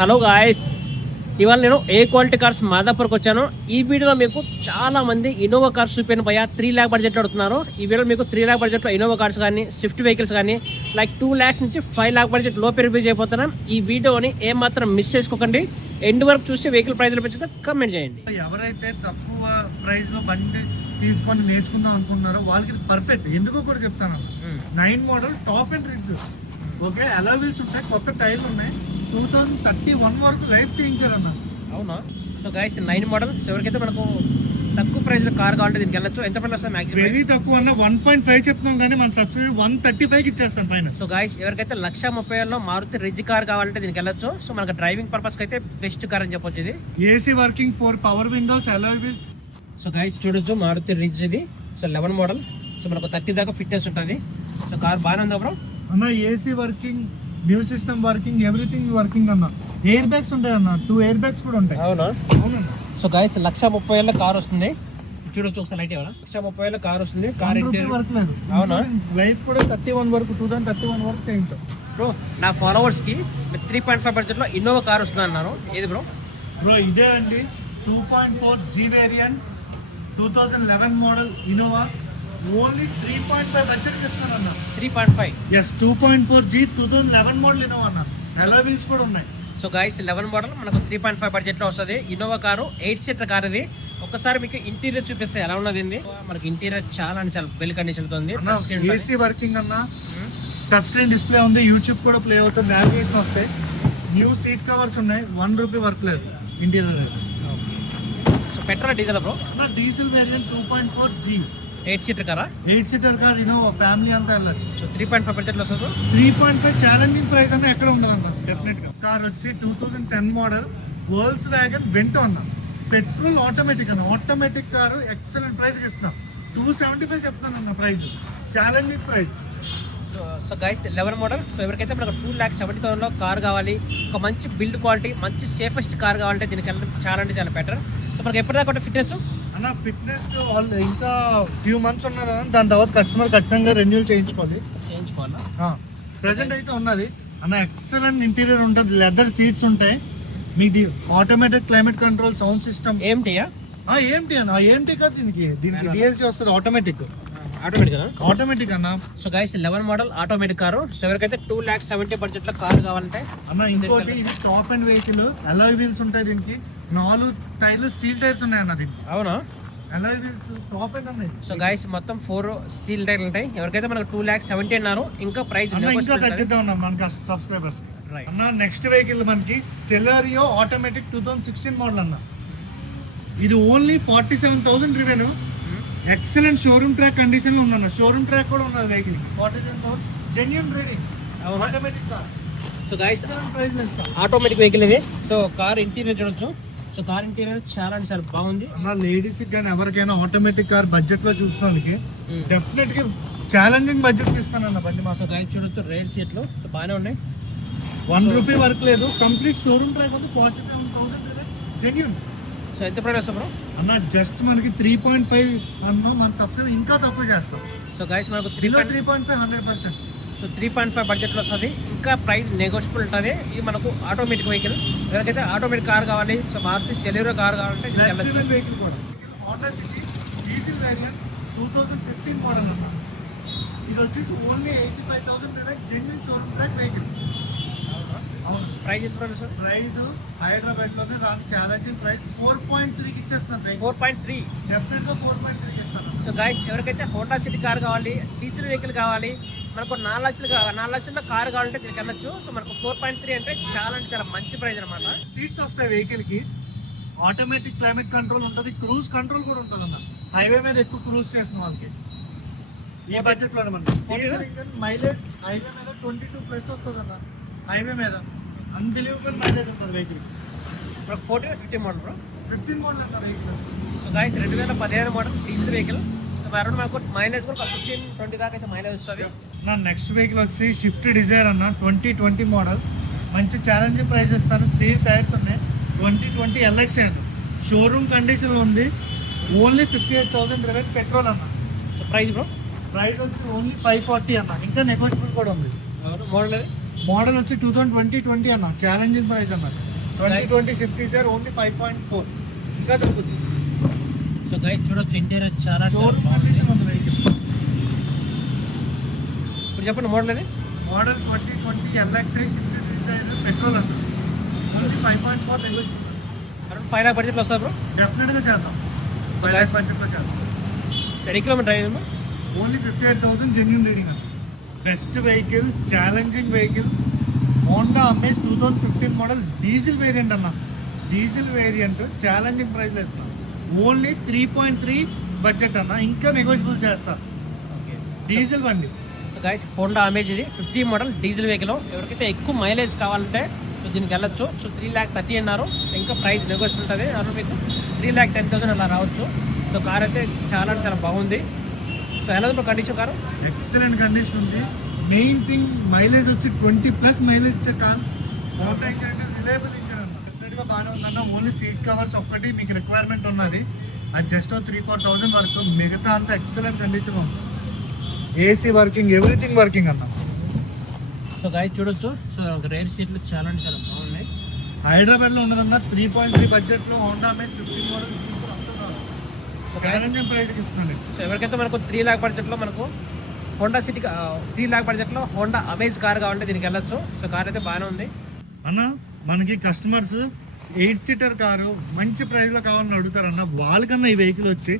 Hello guys ఇవాళ నేను ఏ quality cars మాదాపూర్కి వచ్చాను. ఈ వీడియోలో మీకు చాలా మంది ఇన్నోవా కార్స్ చూపాను భయ త్రీ ల్యాక్ బడ్జెట్లో అడుగుతున్నారు. ఈ వీడియో మీకు త్రీ ల్యాక్ బడ్జెట్లో ఇన్నోవా కార్స్ కానీ స్విఫ్ట్ వెహికల్స్ కానీ లైక్ టూ ల్యాక్స్ నుంచి ఫైవ్ ల్యాక్ బడ్జెట్ లోపే రివ్యూ చేయబోతున్నాం. ఈ వీడియోని ఏం మాత్రం మిస్ చేసుకోకండి. ఎండ్ వరకు చూసి వెహికల్ ప్రైస్లు పెంచితే కమెంట్ చేయండి. ఎవరైతే తక్కువ ప్రైస్లో బండి తీసుకొని నేర్చుకుందాం అనుకుంటున్నారో వాళ్ళకి పర్ఫెక్ట్ ఎందుకో కూడా చెప్తాను. Nine model top and rich okay అలా వీల్స్ ఉంటాయి కొత్త టైర్లు ఉన్నాయి. టూ థౌసండ్ థర్టీ వన్ వరకు లైఫ్ చేయించారు అన్న అవునా? So guys nine model so ఎవరికైతే మనకు తక్కువ ప్రైస్లో కార్ కావాలంటే దీనికి వెళ్ళచ్చు. ఎంత పైన వస్తుంది మ్యాక్సిమం వెరీ తక్కువ అన్న వన్ పాయింట్ ఫైవ్ చెప్తున్నాం కానీ మన సబ్సిడీ వన్ థర్టీ ఫైవ్ ఇచ్చేస్తాను పైన. సో గాయస్ ఎవరికైతే లక్ష ముప్పై వేలలో మారుతి రిజ్ కార్ కావాలంటే దీనికి వెళ్ళొచ్చు. సో మనకు డ్రైవింగ్ పర్పస్కి అయితే బెస్ట్ కార్ అని చెప్పొచ్చు ఇది. AC working four power windows అలా వీల్స్ సో గైస్ చూడొచ్చు మారుతి రిజ్ ఇది. సో లెవెన్ మోడల్ సో మనకు థర్టీ దాకా ఫిట్నెస్ ఉంటుంది. సో కార్ బాగానే ఉంది బ్రో. అన్న AC working new system working everything working అన్న. ఎయిర్ బ్యాగ్స్ ఉంటాయి అన్న. టూ ఎయిర్ బ్యాగ్స్ కూడా ఉంటాయి. అవునా? అవునన్న. సో గైస్ లక్ష ముప్పై వేల కార్ వస్తుంది. చూడొచ్చు ఒకసారి లైట్ ఇవ్వాలా లక్ష ముప్పై వేల కార్ వస్తుంది. కార్ ఇంటీరియర్ వర్క్ లేదు. అవునా? లైఫ్ కూడా థర్టీ వన్ వరకు టూ థౌసండ్ థర్టీ వన్ వరకు చేయించాం బ్రో నా ఫాలోవర్స్కి త్రీ పాయింట్ ఫైవ్ బడ్జెట్లో ఇన్నోవా కార్ వస్తుంది అన్నారు. ఏది బ్రో బ్రో ఇదే అండి. Two point four G variant two thousand eleven model Innova only three point five budget ఇస్తాను అన్న three point five? Yes two point four G two thousand eleven model Innova అన్న. ఎలా wheels కూడా ఉన్నాయి. So guys eleven model మనకు three point five బడ్జెట్లో వస్తుంది. Innova car eight seater car ఇది. ఒకసారి మీకు ఇంటీరియర్ చూపిస్తే ఎలా ఉన్నది మనకి ఇంటీరియర్ చాలా అంటే చాలా వెల్ కండిషన్ ఉంది. ఏసీ వర్కింగ్ అన్న. టచ్ స్క్రీన్ డిస్ప్లే ఉంది. యూట్యూబ్ కూడా ప్లే అవుతుంది. నావిగేషన్ వస్తాయి. న్యూ సీట్ కవర్స్ ఉన్నాయి. వన్ రూపీ వర్క్ లేదు. Interior so petrol diesel bro diesel variant two point four G eight seater కారా eight seater car Innova family అంతా వెళ్ళచ్చు. సో త్రీ పాయింట్ ఫైవ్ బడ్జెట్లో వస్తుంది. Three point five challenging price అన్న ఎక్కడ ఉండదు అన్న డెఫినెట్గా కార్ వచ్చి two thousand ten model Volkswagen Vento అన్న. పెట్రోల్ ఆటోమేటిక్ అన్న. ఆటోమేటిక్ కారు ఎక్సలెంట్ ప్రైస్ ఇస్తాం టూ సెవెంటీ ఫైవ్ చెప్తాను అన్న price challenging price so guys eleven model so ఎవరికైతే మనకు టూ ల్యాక్స్ సెవెంటీ థౌసండ్లో కార్ కావాలి ఒక మంచి బిల్డ్ క్వాలిటీ మంచి సేఫెస్ట్ కార్ కావాలంటే దీనికి వెళ్ళడం చాలా అంటే చాలా బెటర్ సో మనకి ఎప్పటిదాకా ఫిట్నెస్ అన్న ఫిట్నెస్ ఇంకా ఫ్యూ మంత్స్ అన్న. దాని తర్వాత కస్టమర్ ఖచ్చితంగా రెన్యూల్ చేయించుకోవాలి. చేయించుకోవాలా? ప్రజెంట్ అయితే ఉన్నది. అన్న ఎక్సలెంట్ ఇంటీరియర్ ఉంటుంది లెదర్ సీట్స్ ఉంటాయి. మీది automatic climate control sound system ఏంటియా ఏంటి అన్న ఏంటి కాదు దీనికి. దీనికి. డిఎస్సి వస్తుంది ఆటోమేటిక్ ఆటోమేటిక్ కదా ఆటోమేటిక్ అన్న. So guys eleven model automatic car so ఎవరికైతే టూ ల్యాక్స్ సెవెంటీ బడ్జెట్లో కార్ కావాలంటే అన్న ఇంకోటి ఇది top and vehicle alloy wheels ఉంటాయి దీనికి. నాలుగు టైర్లు స్టీల్ టైర్స్ ఉన్నాయి అన్న దీనికి. అవునా? అలాయ్ వీల్స్ టాప్ అండ్ ఉన్నాయి. సో గైస్ మొత్తం ఫోర్ సీల్ టైర్లు ఉంటాయి. ఎవరికైతే మనకు టూ ల్యాక్స్ సెవెంటీ అన్నారు ఇంకా ప్రైస్ ఇంకా తగ్గిద్దాం అన్న మనకి సబ్స్క్రైబర్స్ అన్న నెక్స్ట్ వెహికల్ మనకి Celerio automatic two thousand sixteen model అన్న. ఇది only forty seven thousand driven excellent showroom track కండిషన్లో ఉందన్న. షోరూమ్ ట్రాక్ కూడా ఉన్నది వెహికల్ జెన్యున్ రీడింగ్ అవునా. Automatic car so guys automatic vehicle ఇది. సో కార్ ఇంటీరియర్ చూడొచ్చు. సో కార్ ఇంటీరియర్ చాలా అంటే చాలా బాగుంది. అన్న లేడీస్ కానీ ఎవరికైనా ఆటోమేటిక్ కార్ బడ్జెట్లో చూసుకోవడానికి డెఫినెట్గా ఛాలెంజింగ్ బడ్జెట్ ఇస్తానన్న బండి సో మాకు గైస్ చూడొచ్చు రేర్ సీట్లు సో బాగానే ఉన్నాయి. వన్ రూపీ వర్క్ లేదు. కంప్లీట్ షోరూమ్ ట్రాక్ ఉంది. Forty seven thousand genuine so ఎంత ప్రైస్ వస్తుంది బ్రో అన్న జస్ట్ మనకి త్రీ పాయింట్ ఫైవ్ అన్న మన సబ్స్క్రైబ్ ఇంకా తక్కువ చేస్తాం. సో గైస్ మనకు three three point five hundred percent so three point five బడ్జెట్లో వస్తుంది. ఇంకా ప్రైస్ నెగోషియబుల్ ఉంటుంది. ఇది మనకు ఆటోమేటిక్ వెహికల్ ఎవరికైతే ఆటోమేటిక్ కార్ కావాలి సో మారుతి సెల్యూరో కార్ కావాలంటే. వెహికల్ కూడా. Honda City diesel variant two thousand fifteen model అన్న. ఇది వచ్చేసి only eighty five thousand genuine showroom track vehicle price ఎంత సార్? ప్రైస్ హైదరాబాద్లోనే రాని ఛాలెంజింగ్ ప్రైస్ ఫోర్ పాయింట్ త్రీకి ఇచ్చేస్తాను ఫోర్ పాయింట్ త్రీ. డెఫినెట్గా ఫోర్ పాయింట్ త్రీకి ఇస్తాను. సో గాయస్ ఎవరికైతే హోండా సిటీ కార్ కావాలి డీజిల్ వెహికల్ కావాలి మనకు నాలుగు లక్షలు కా- నాలుగు లక్షల కార్ కావాలంటే దీనికి వెళ్ళొచ్చు. సో మనకు ఫోర్ పాయింట్ త్రీ అంటే చాలా అంటే చాలా మంచి ప్రైస్ అనమాట సీట్స్ వస్తాయి వెహికల్కి ఆటోమేటిక్ క్లైమేట్ కంట్రోల్ ఉంటుంది క్రూజ్ కంట్రోల్ కూడా ఉంటుంది అన్న. హైవే మీద ఎక్కువ క్రూజ్ చేసిన వాళ్ళకి. ఈ బడ్జెట్ ఇంజన్ మైలేజ్ హైవే మీద ట్వంటీ టూ ప్లస్ వస్తుంది అన్న. హైవే మీద. అన్బిలీవబుల్ మైలేజ్ ఉంటుంది వెహికల్ మనకు forty fifty model bro fifteen model అన్న వెహికల్ సో గాయస్ రెండు వేల పదిహేను model diesel vehicle so around మనకు మైలేజ్ కూడా ఫిఫ్టీన్ ట్వంటీ దాకా అయితే మైలేజ్ వస్తుంది. నా నెక్స్ట్ వెహికల్ వచ్చి షిఫ్ట్ డిజైర్ అన్న ట్వంటీ ట్వంటీ మోడల్ మంచి ఛాలెంజింగ్ ప్రైస్ ఇస్తాను సీట్ టైర్స్ ఉన్నాయి. ట్వంటీ ట్వంటీ ఎల్ఎక్స్ అన్న షోరూమ్ కండిషన్లో ఉంది. ఓన్లీ ఫిఫ్టీ ఎయిట్ థౌసండ్ రివెట్ పెట్రోల్ అన్న. సో ప్రైస్ బ్రో ప్రైస్ వచ్చి ఓన్లీ ఫైవ్ ఫార్టీ అన్న. ఇంకా నెగోషియబుల్ కూడా ఉంది. మోడల్ మోడల్ వచ్చి టూ థౌసండ్ ట్వంటీ ట్వంటీ అన్న. ఛాలెంజింగ్ ప్రైస్ అన్న. ట్వంటీ ట్వంటీ షిఫ్ట్ ఇచ్చారు ఓన్లీ ఫైవ్ పాయింట్ ఫోర్ ఇంకా దొరుకుతుంది. సో గైస్ చూడొచ్చు ఇంటీరియర్ చాలా షోరూమ్ కండిషన్ ఉంది వెహికల్ ఇప్పుడు చెప్పండి మోడల్ అది? Model twenty twenty LXI fifty petrol అన్న. Only five point four around five lakh బడ్జెట్లో వస్తారు బ్రో డెఫినెట్గా చేద్దాం. ఫైవ్ ల్యాక్స్ బడ్జెట్లో చేద్దాం. ఎన్ని kilometre only fifty eight thousand genuine reading అన్న. Best vehicle challenging vehicle Honda Amaze two thousand fifteen model diesel variant అన్న. డీజిల్ వేరియంట్ ఛాలెంజింగ్ ప్రైస్ ఇస్తాం only three point three budget అన్న. ఇంకా నెగోషియబుల్ చేస్తా. డీజిల్ బండి. సో గైస్ హోండా అమేజ్ ఇది. Fifty model diesel vehicle ఎవరికైతే ఎక్కువ mileage కావాలంటే సో దీనికి వెళ్ళొచ్చు. సో త్రీ ల్యాక్ థర్టీ అన్నారు. ఇంకా ప్రైస్ నెగోషియల్ ఉంటుంది. అప్పుడు మీకు త్రీ ల్యాక్ టెన్ థౌసండ్ అలా రావచ్చు. సో కార్ అయితే చాలా చాలా బాగుంది. సో ఎలా ఉంది కండిషన్ కారు ఎక్సలెంట్ కండిషన్ ఉంది. మెయిన్ థింగ్ మైలేజ్ వచ్చి ట్వంటీ ప్లస్ మైలేజ్ ఇచ్చే కార్ రిలయబుల్ డెఫినెట్గా బాగానే ఉందన్న. ఓన్లీ సీట్ కవర్స్ ఒక్కటి మీకు రిక్వైర్మెంట్ ఉన్నది. అది జస్ట్ త్రీ ఫోర్ థౌసండ్ వరకు. మిగతా అంతా ఎక్సలెంట్ కండిషన్ ఉంది. ఏసీ వర్కింగ్ ఎవ్రీథింగ్ వర్కింగ్ అన్న. సో గైస్ చూడొచ్చు. సో రేర్ సీట్లు చాలా అంటే చాలా బాగున్నాయి. హైదరాబాద్లో ఉన్నదన్న. త్రీ పాయింట్ త్రీ బడ్జెట్లో Honda Amaze fifteen model so ఎవరికైతే మనకు త్రీ ల్యాక్ బడ్జెట్లో మనకు హోండా సిటీ త్రీ ల్యాక్ బడ్జెట్లో హోండా అమేజ్ కార్ కావాలంటే దీనికి వెళ్ళొచ్చు. సో కార్ అయితే బాగానే ఉంది. అన్న మనకి కస్టమర్స్ ఎయిట్ సీటర్ కారు మంచి ప్రైస్లో కావాలని అడుగుతారన్న వాళ్ళకన్నా ఈ వెహికల్ వచ్చి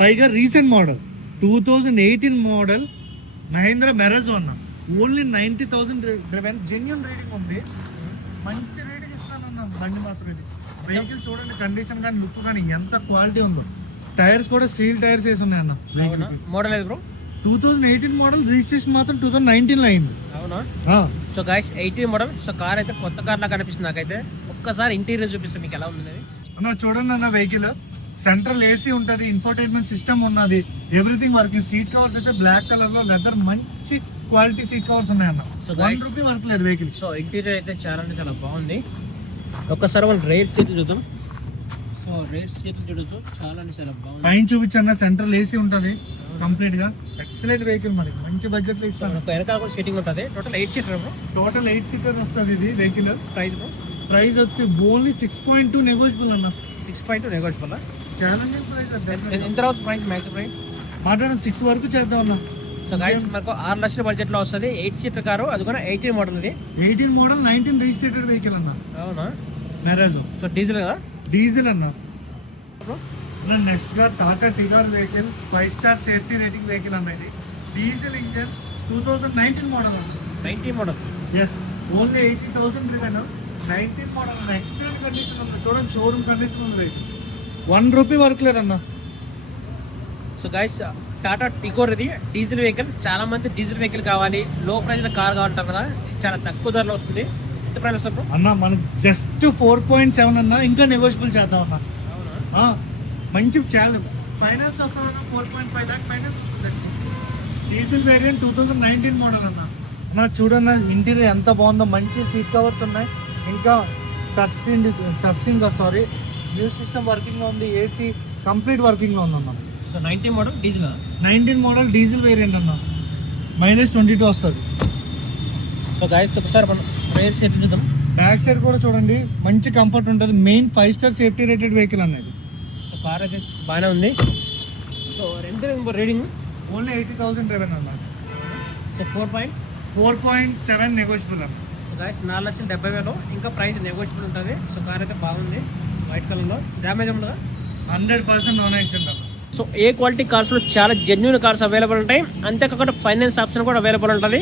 పైగా recent model two thousand eighteen model Mahindra Marazzo అన్న. Only ninety thousand driven genuine reading ఉంది. మంచి రీడింగ్ ఇస్తానన్న. బండి మాత్రం ఇది. వెహికల్ చూడండి కండిషన్ కానీ లుక్ కానీ ఎంత క్వాలిటీ ఉందో. టైర్స్ కూడా స్టీల్ టైర్స్ వేసి ఉన్నాయి అన్న. మోడల్ ఏది bro? Two thousand eighteen model registration మాత్రం టూ థౌజండ్ నైన్టీన్లో అయింది. అవునా? So guys eighteen model so car అయితే కొత్త కార్ లా కనిపిస్తుంది నాకైతే. ఒక్కసారి ఇంటీరియర్ చూపిస్తే మీకు ఎలా ఉంది. అన్న చూడండి అన్న వెహికల్ సెంట్రల్ ఏసీ ఉంటది ఇన్ఫర్టైన్మెంట్ సిస్టమ్ ఉన్నది. ఎవ్రీథింగ్ వర్కింగ్ సీట్ కవర్స్ అయితే బ్లాక్ కలర్లో లెదర్ మంచి క్వాలిటీ సీట్ కవర్స్ ఉన్నాయి అన్న. So వన్ రూపీ వర్క్ లేదు వెహికల్ సో ఇంటీరియర్ అయితే చాలా అంటే చాలా బాగుంది. ఒక్కసారి రేర్ సీట్లు చూద్దాం. పైన చూపించన్న సెంట్రల్ ఏసీ ఉంటది కంప్లీట్గా. ఎక్సలెంట్ వెహికల్ మనకి. మంచి బడ్జెట్లో ఇస్తాను వెనకాల సీటింగ్ ఉంటుంది. Total eight seater total eight seater వస్తుంది ఇది వెహికల్ ప్రైస్ ప్రైస్ వచ్చి only six point two negotiable అన్న. Six point negotiable challenging price ఎంత రావచ్చు ప్రైస్ మ్యాక్స్ ప్రైస్ మాట్లాడండి సిక్స్ వరకు చేద్దాం అన్న. సో గైస్ మనకు ఆరు లక్షల బడ్జెట్లో వస్తుంది. Eight seater car. అది కూడా ఎయిటీన్ మోడల్ ఇది. Eighteen model nineteen registrated vehicle అన్న. అవునా? మెరాజో సో డీజిల్ కదా? డీజిల్ అన్న. Bro నెక్స్ట్గా Tata Tigor vehicle five star safety rating vehicle అన్న ఇది. Diesel engine two thousand nineteen model అన్న. Ninety model yes only eighty thousand driven nineteen model అన్న. Excellent condition ఉంది. చూడండి షోరూమ్ కండిషన్ ఉంది one rupee work లేదన్న. So guys Tata Tigor ఇది diesel vehicle చాలా మంది డీజిల్ వెహికల్ కావాలి. లో ప్రైస్ కార్ కావాలంటారు కదా. చాలా తక్కువ ధరలో వస్తుంది. ఎంత ప్రైస్ వస్తుంది బ్రో అన్న మనకు జస్ట్ ఫోర్ పాయింట్ సెవెన్ అన్న ఇంకా నెగోషియబుల్ చేద్దాం అన్న మంచి చాలా ఫైనాన్స్ వస్తుందన్న four point five lakh finance వస్తుంది diesel variant two thousand nineteen model అన్న. అన్న చూడన్న ఇంటీరియర్ ఎంత బాగుందో మంచి సీట్ కవర్స్ ఉన్నాయి. ఇంకా టచ్ స్క్రీన్ టచ్ స్క్రీన్ కాదు సారీ న్యూస్ సిస్టమ్ వర్కింగ్లో ఉంది ఏసీ కంప్లీట్ వర్కింగ్లో ఉందన్న. So ninety model diesel nineteen model diesel variant అన్న. మైలేజ్ ట్వంటీ టూ వస్తుంది. సో గైస్ ఒకసారి మనం రేర్ సేఫ్ చూద్దాం. బ్యాక్ సైడ్ కూడా చూడండి మంచి కంఫర్ట్ ఉంటుంది. Main five star safety rated vehicle అనేది కార్ అయితే బాగానే ఉంది. సో ఎంత reading only eighty thousand driven అన్న so four point? Four point seven negotiable అన్న గాయస్ నాలుగు లక్షల డెబ్బై వేలు. ఇంకా ప్రైస్ నెగోషియబుల్ ఉంటుంది. సో కార్ అయితే బాగుంది. వైట్ కలర్లో డ్యామేజ్ ఉండదా hundred percent non accident so A quality కార్స్లో చాలా జెన్యున్ కార్స్ అవైలబుల్ ఉంటాయి. అంతేకాకుండా ఫైనాన్స్ ఆప్షన్ కూడా అవైలబుల్ ఉంటుంది.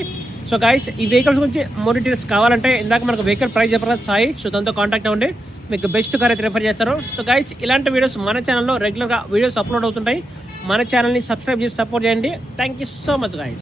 సో గైస్ ఈ వెహికల్స్ గురించి మోర్ డీటెయిల్స్ కావాలంటే ఇందాక మనకు వెహికల్ ప్రైస్ చెప్పారు సాయి. సో దాంతో కాంటాక్ట్ అవ్వండి. మీకు బెస్ట్ కార్ అయితే రిఫర్ చేస్తారు. సో గైస్ ఇలాంటి వీడియోస్ మన ఛానల్లో రెగ్యులర్గా వీడియోస్ అప్లోడ్ అవుతుంటాయి. మన ఛానల్ని సబ్స్క్రైబ్ చేసి సపోర్ట్ చేయండి. Thank you so much guys